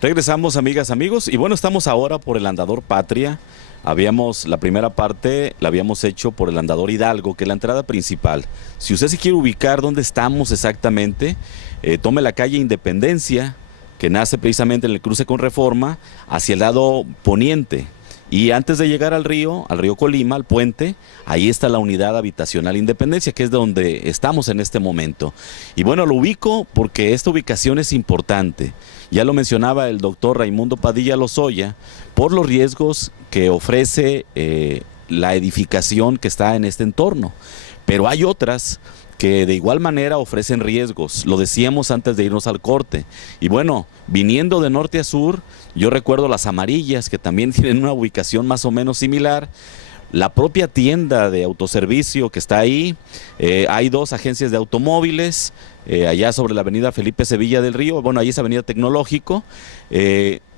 Regresamos, amigas, amigos, y bueno, estamos ahora por el Andador Patria. La primera parte la habíamos hecho por el Andador Hidalgo, que es la entrada principal. Si usted se quiere ubicar dónde estamos exactamente, tome la calle Independencia, que nace precisamente en el cruce con Reforma, hacia el lado poniente. Y antes de llegar al río Colima, al puente, ahí está la unidad habitacional Independencia, que es donde estamos en este momento. Y bueno, lo ubico porque esta ubicación es importante. Ya lo mencionaba el doctor Raimundo Padilla Lozoya, por los riesgos que ofrece la edificación que está en este entorno. Pero hay otras que de igual manera ofrecen riesgos, lo decíamos antes de irnos al corte. Y bueno, viniendo de norte a sur, yo recuerdo las Amarillas, que también tienen una ubicación más o menos similar. La propia tienda de autoservicio que está ahí, hay dos agencias de automóviles, allá sobre la avenida Felipe Sevilla del Río, bueno, ahí es avenida Tecnológico.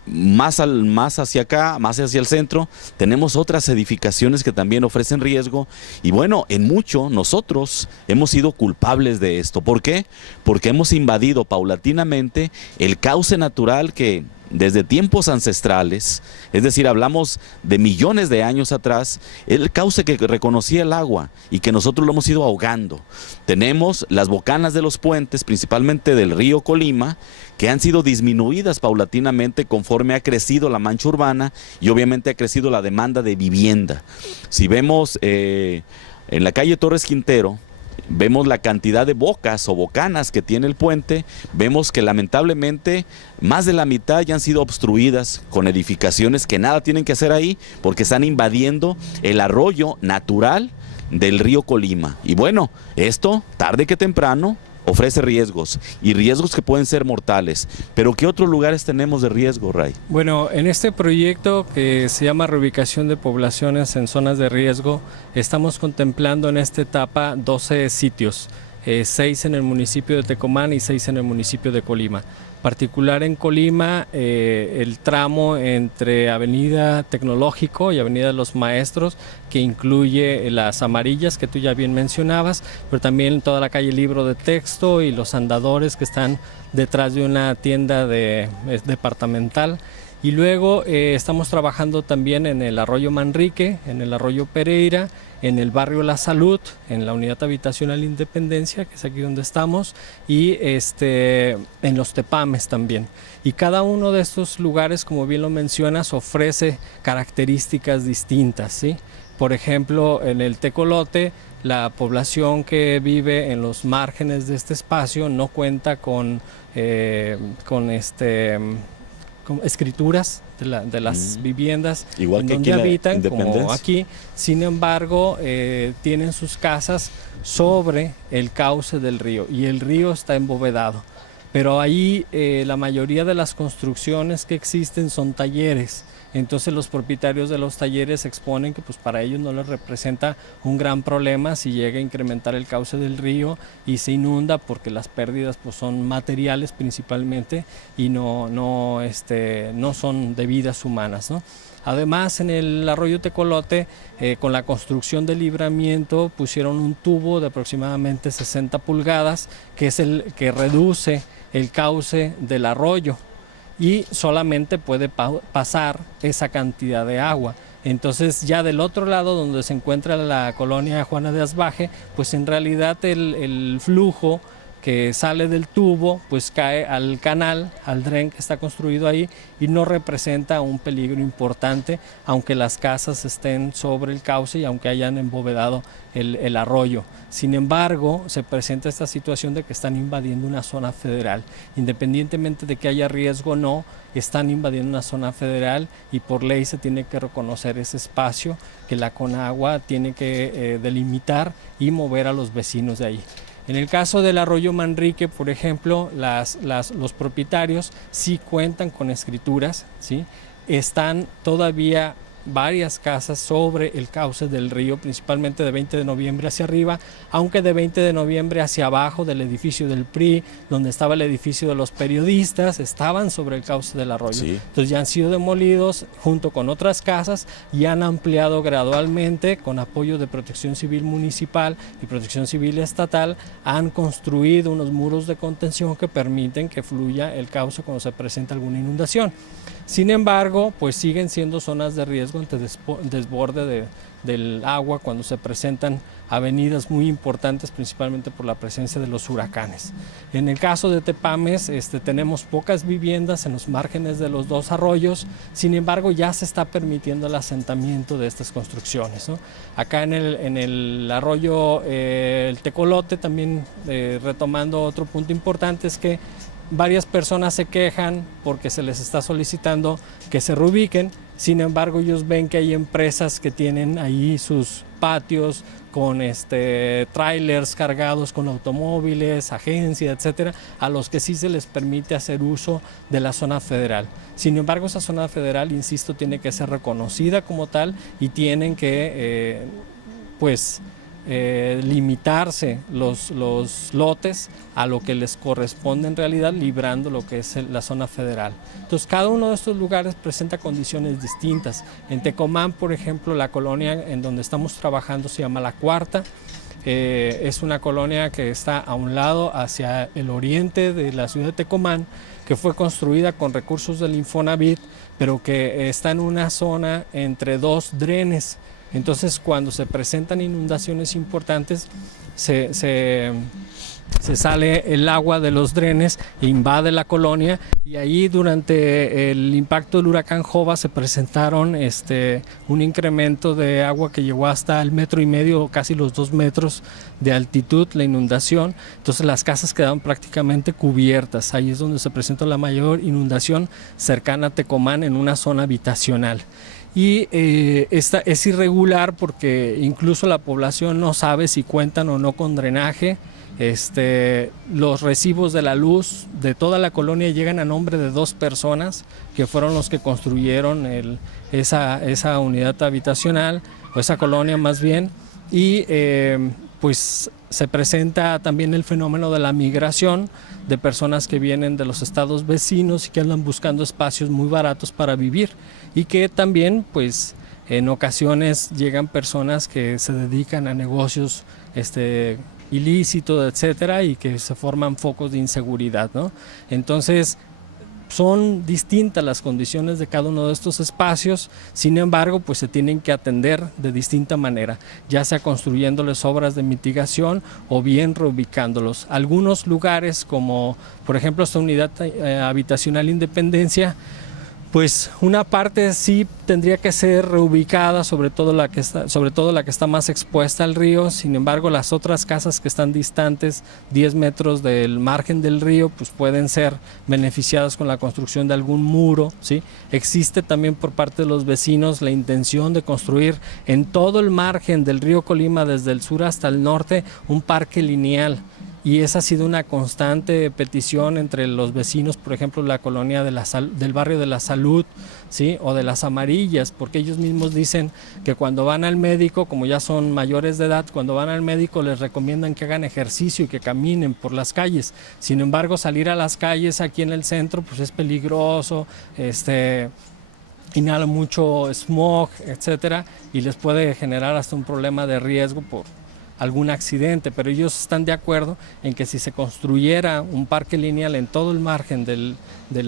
Más hacia acá, más hacia el centro, tenemos otras edificaciones que también ofrecen riesgo. Y bueno, en mucho nosotros hemos sido culpables de esto. ¿Por qué? Porque hemos invadido paulatinamente el cauce natural que desde tiempos ancestrales, es decir, hablamos de millones de años atrás, el cauce que reconocía el agua y que nosotros lo hemos ido ahogando. Tenemos las bocanas de los puentes, principalmente del río Colima, que han sido disminuidas paulatinamente conforme ha crecido la mancha urbana y obviamente ha crecido la demanda de vivienda. Si vemos en la calle Torres Quintero, vemos la cantidad de bocas o bocanas que tiene el puente, vemos que lamentablemente más de la mitad ya han sido obstruidas con edificaciones que nada tienen que hacer ahí porque están invadiendo el arroyo natural del río Colima. Y bueno, esto tarde que temprano ofrece riesgos y riesgos que pueden ser mortales. Pero ¿qué otros lugares tenemos de riesgo, Ray? Bueno, en este proyecto que se llama Reubicación de Poblaciones en Zonas de Riesgo, estamos contemplando en esta etapa 12 sitios, 6 en el municipio de Tecomán y 6 en el municipio de Colima. Particular en Colima, el tramo entre Avenida Tecnológico y Avenida de los Maestros, que incluye las Amarillas que tú ya bien mencionabas, pero también toda la calle Libro de Texto y los andadores que están detrás de una tienda departamental. Y luego estamos trabajando también en el Arroyo Manrique, en el Arroyo Pereira, en el barrio La Salud, en la unidad habitacional Independencia, que es aquí donde estamos, y en los Tepames también. Y cada uno de estos lugares, como bien lo mencionas, ofrece características distintas, ¿sí? Por ejemplo, en el Tecolote, la población que vive en los márgenes de este espacio no cuenta con escrituras de las viviendas igual que donde habitan, como aquí. Sin embargo, tienen sus casas sobre el cauce del río y el río está embovedado. Pero ahí la mayoría de las construcciones que existen son talleres. Entonces los propietarios de los talleres exponen que pues para ellos no les representa un gran problema si llega a incrementar el cauce del río y se inunda, porque las pérdidas pues son materiales principalmente y no son de vidas humanas, ¿no? Además, en el arroyo Tecolote, con la construcción del libramiento, pusieron un tubo de aproximadamente 60 pulgadas, que es el que reduce el cauce del arroyo, y solamente puede pasar esa cantidad de agua. Entonces ya del otro lado, donde se encuentra la colonia Juana de Asbaje, pues en realidad el flujo que sale del tubo pues cae al canal, al dren que está construido ahí, y no representa un peligro importante, aunque las casas estén sobre el cauce y aunque hayan embovedado el arroyo. Sin embargo, se presenta esta situación de que están invadiendo una zona federal. Independientemente de que haya riesgo o no, están invadiendo una zona federal y por ley se tiene que reconocer ese espacio que la Conagua tiene que delimitar y mover a los vecinos de ahí. En el caso del arroyo Manrique, por ejemplo, los propietarios sí cuentan con escrituras, ¿sí? Están todavía varias casas sobre el cauce del río, principalmente de 20 de noviembre hacia arriba, aunque de 20 de noviembre hacia abajo del edificio del PRI, donde estaba el edificio de los periodistas, estaban sobre el cauce del arroyo. Sí. Entonces ya han sido demolidos junto con otras casas y han ampliado gradualmente con apoyo de Protección Civil Municipal y Protección Civil Estatal, han construido unos muros de contención que permiten que fluya el cauce cuando se presenta alguna inundación. Sin embargo, pues siguen siendo zonas de riesgo ante desborde del agua cuando se presentan avenidas muy importantes, principalmente por la presencia de los huracanes. En el caso de Tepames, tenemos pocas viviendas en los márgenes de los dos arroyos, sin embargo ya se está permitiendo el asentamiento de estas construcciones, ¿no? Acá en el arroyo el Tecolote, también retomando otro punto importante, es que varias personas se quejan porque se les está solicitando que se reubiquen. Sin embargo, ellos ven que hay empresas que tienen ahí sus patios con trailers cargados con automóviles, agencias, etcétera, a los que sí se les permite hacer uso de la zona federal. Sin embargo, esa zona federal, insisto, tiene que ser reconocida como tal y tienen que limitarse los lotes a lo que les corresponde en realidad, librando lo que es la zona federal. Entonces, cada uno de estos lugares presenta condiciones distintas. En Tecomán, por ejemplo, la colonia en donde estamos trabajando se llama La Cuarta. Es una colonia que está a un lado hacia el oriente de la ciudad de Tecomán, que fue construida con recursos del Infonavit, pero que está en una zona entre dos drenes. Entonces, cuando se presentan inundaciones importantes, se sale el agua de los drenes e invade la colonia, y ahí durante el impacto del huracán Jova se presentaron un incremento de agua que llegó hasta el 1,5 metros, casi los 2 metros de altitud, la inundación. Entonces las casas quedaron prácticamente cubiertas. Ahí es donde se presentó la mayor inundación cercana a Tecomán, en una zona habitacional. Y esta es irregular porque incluso la población no sabe si cuentan o no con drenaje. Los recibos de la luz de toda la colonia llegan a nombre de 2 personas que fueron los que construyeron esa unidad habitacional, o esa colonia más bien, y pues se presenta también el fenómeno de la migración de personas que vienen de los estados vecinos y que andan buscando espacios muy baratos para vivir, y que también pues en ocasiones llegan personas que se dedican a negocios ilícitos, etcétera, y que se forman focos de inseguridad, ¿no? Entonces son distintas las condiciones de cada uno de estos espacios. Sin embargo, pues se tienen que atender de distinta manera, ya sea construyéndoles obras de mitigación o bien reubicándolos. Algunos lugares, como por ejemplo esta unidad habitacional Independencia, pues una parte sí tendría que ser reubicada, sobre todo la que está más expuesta al río. Sin embargo, las otras casas que están distantes 10 metros del margen del río, pues pueden ser beneficiadas con la construcción de algún muro, ¿sí? Existe también por parte de los vecinos la intención de construir en todo el margen del río Colima, desde el sur hasta el norte, un parque lineal. Y esa ha sido una constante petición entre los vecinos, por ejemplo, la colonia del barrio de la Salud, ¿sí? O de las Amarillas, porque ellos mismos dicen que cuando van al médico, como ya son mayores de edad, cuando van al médico les recomiendan que hagan ejercicio y que caminen por las calles. Sin embargo, salir a las calles aquí en el centro pues es peligroso, inhala mucho smog, etcétera, y les puede generar hasta un problema de riesgo por algún accidente. Pero ellos están de acuerdo en que si se construyera un parque lineal en todo el margen del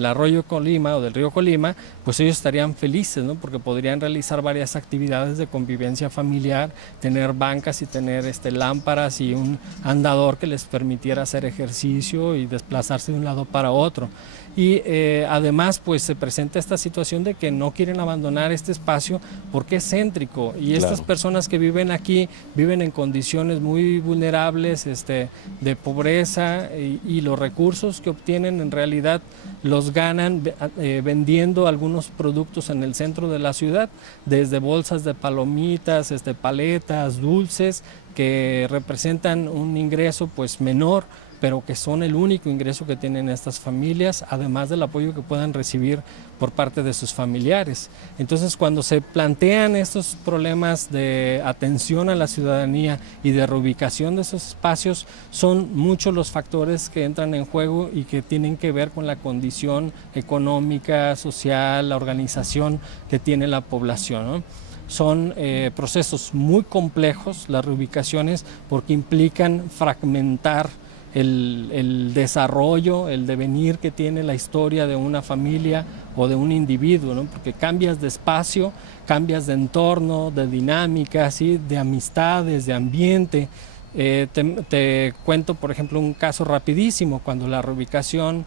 arroyo Colima o del río Colima, pues ellos estarían felices, ¿no? Porque podrían realizar varias actividades de convivencia familiar, tener bancas y tener lámparas y un andador que les permitiera hacer ejercicio y desplazarse de un lado para otro. Y además pues se presenta esta situación de que no quieren abandonar este espacio porque es céntrico, y claro, estas personas que viven aquí viven en condiciones muy vulnerables, de pobreza, y los recursos que obtienen en realidad los ganan vendiendo algunos productos en el centro de la ciudad, desde bolsas de palomitas, paletas, dulces, que representan un ingreso pues menor pero que son el único ingreso que tienen estas familias, además del apoyo que puedan recibir por parte de sus familiares. Entonces, cuando se plantean estos problemas de atención a la ciudadanía y de reubicación de esos espacios, son muchos los factores que entran en juego y que tienen que ver con la condición económica, social, la organización que tiene la población, ¿no? Son procesos muy complejos las reubicaciones porque implican fragmentar el desarrollo, el devenir que tiene la historia de una familia o de un individuo, ¿no? Porque cambias de espacio, cambias de entorno, de dinámica, ¿sí? De amistades, de ambiente. Te cuento, por ejemplo, un caso rapidísimo, cuando la reubicación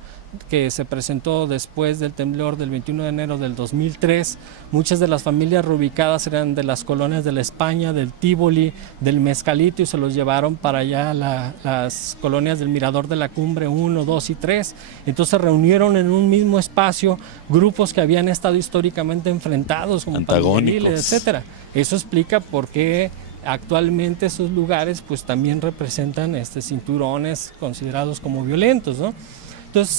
que se presentó después del temblor del 21 de enero del 2003, muchas de las familias reubicadas eran de las colonias de la España, del Tívoli, del Mezcalito, y se los llevaron para allá las colonias del Mirador de la Cumbre 1, 2 y 3. Entonces se reunieron en un mismo espacio grupos que habían estado históricamente enfrentados, como antagónicos, etcétera. Eso explica por qué actualmente esos lugares pues también representan cinturones considerados como violentos, ¿no? Entonces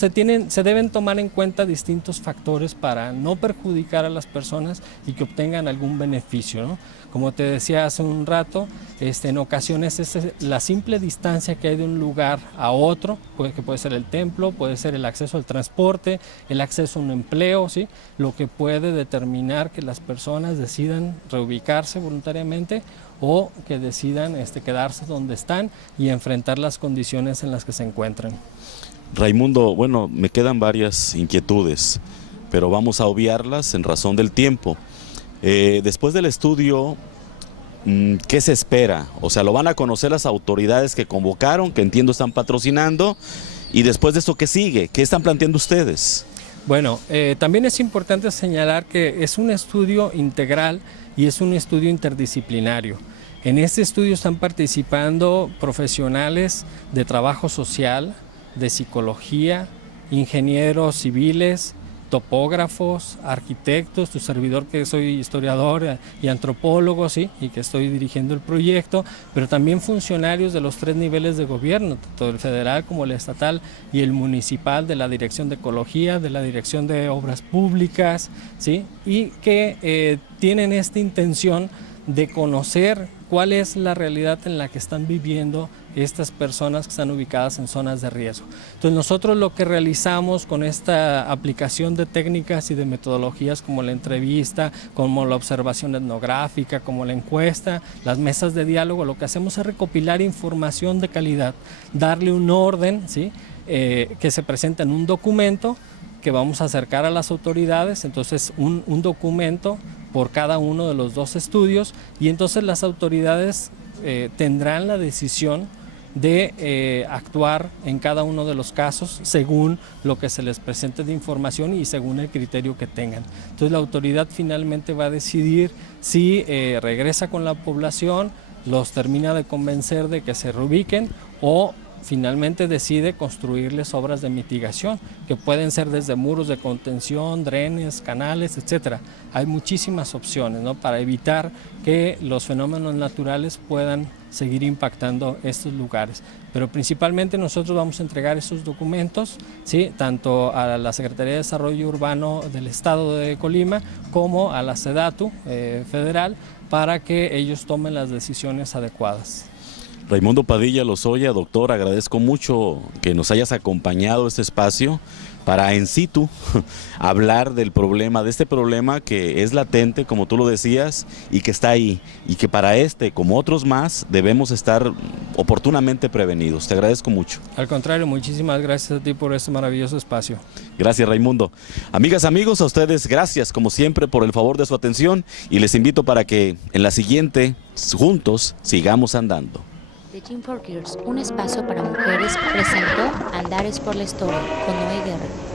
se deben tomar en cuenta distintos factores para no perjudicar a las personas y que obtengan algún beneficio, ¿no? Como te decía hace un rato, en ocasiones la simple distancia que hay de un lugar a otro, que puede ser el templo, puede ser el acceso al transporte, el acceso a un empleo, ¿sí? Lo que puede determinar que las personas decidan reubicarse voluntariamente o que decidan quedarse donde están y enfrentar las condiciones en las que se encuentran. Raimundo, bueno, me quedan varias inquietudes, pero vamos a obviarlas en razón del tiempo. Después del estudio, ¿qué se espera? O sea, ¿lo van a conocer las autoridades que convocaron, que entiendo están patrocinando? Y después de esto, ¿qué sigue? ¿Qué están planteando ustedes? Bueno, también es importante señalar que es un estudio integral y es un estudio interdisciplinario. En este estudio están participando profesionales de trabajo social, de psicología, ingenieros civiles, topógrafos, arquitectos, tu servidor que soy historiador y antropólogo, ¿sí? Y que estoy dirigiendo el proyecto, pero también funcionarios de los 3 niveles de gobierno, tanto el federal como el estatal y el municipal, de la Dirección de Ecología, de la Dirección de Obras Públicas, ¿sí? Y que tienen esta intención de conocer cuál es la realidad en la que están viviendo estas personas que están ubicadas en zonas de riesgo. Entonces nosotros lo que realizamos con esta aplicación de técnicas y de metodologías como la entrevista, como la observación etnográfica, como la encuesta, las mesas de diálogo, lo que hacemos es recopilar información de calidad, darle un orden, ¿sí? Que se presenta en un documento que vamos a acercar a las autoridades, entonces un documento por cada uno de los 2 estudios, y entonces las autoridades tendrán la decisión de actuar en cada uno de los casos según lo que se les presente de información y según el criterio que tengan. Entonces la autoridad finalmente va a decidir si regresa con la población, los termina de convencer de que se reubiquen o finalmente decide construirles obras de mitigación, que pueden ser desde muros de contención, drenes, canales, etcétera. Hay muchísimas opciones, ¿no? Para evitar que los fenómenos naturales puedan seguir impactando estos lugares. Pero principalmente nosotros vamos a entregar esos documentos, ¿sí? Tanto a la Secretaría de Desarrollo Urbano del Estado de Colima como a la SEDATU federal, para que ellos tomen las decisiones adecuadas. Raimundo Padilla Lozoya, doctor, agradezco mucho que nos hayas acompañado a este espacio para in situ hablar del problema, de este problema que es latente, como tú lo decías, y que está ahí, y que para como otros más, debemos estar oportunamente prevenidos. Te agradezco mucho. Al contrario, muchísimas gracias a ti por este maravilloso espacio. Gracias, Raimundo. Amigas, amigos, a ustedes gracias como siempre por el favor de su atención, y les invito para que en la siguiente, juntos, sigamos andando. The Gym for Girls, un espacio para mujeres, presentó Andares por la Historia con Noé Guerra.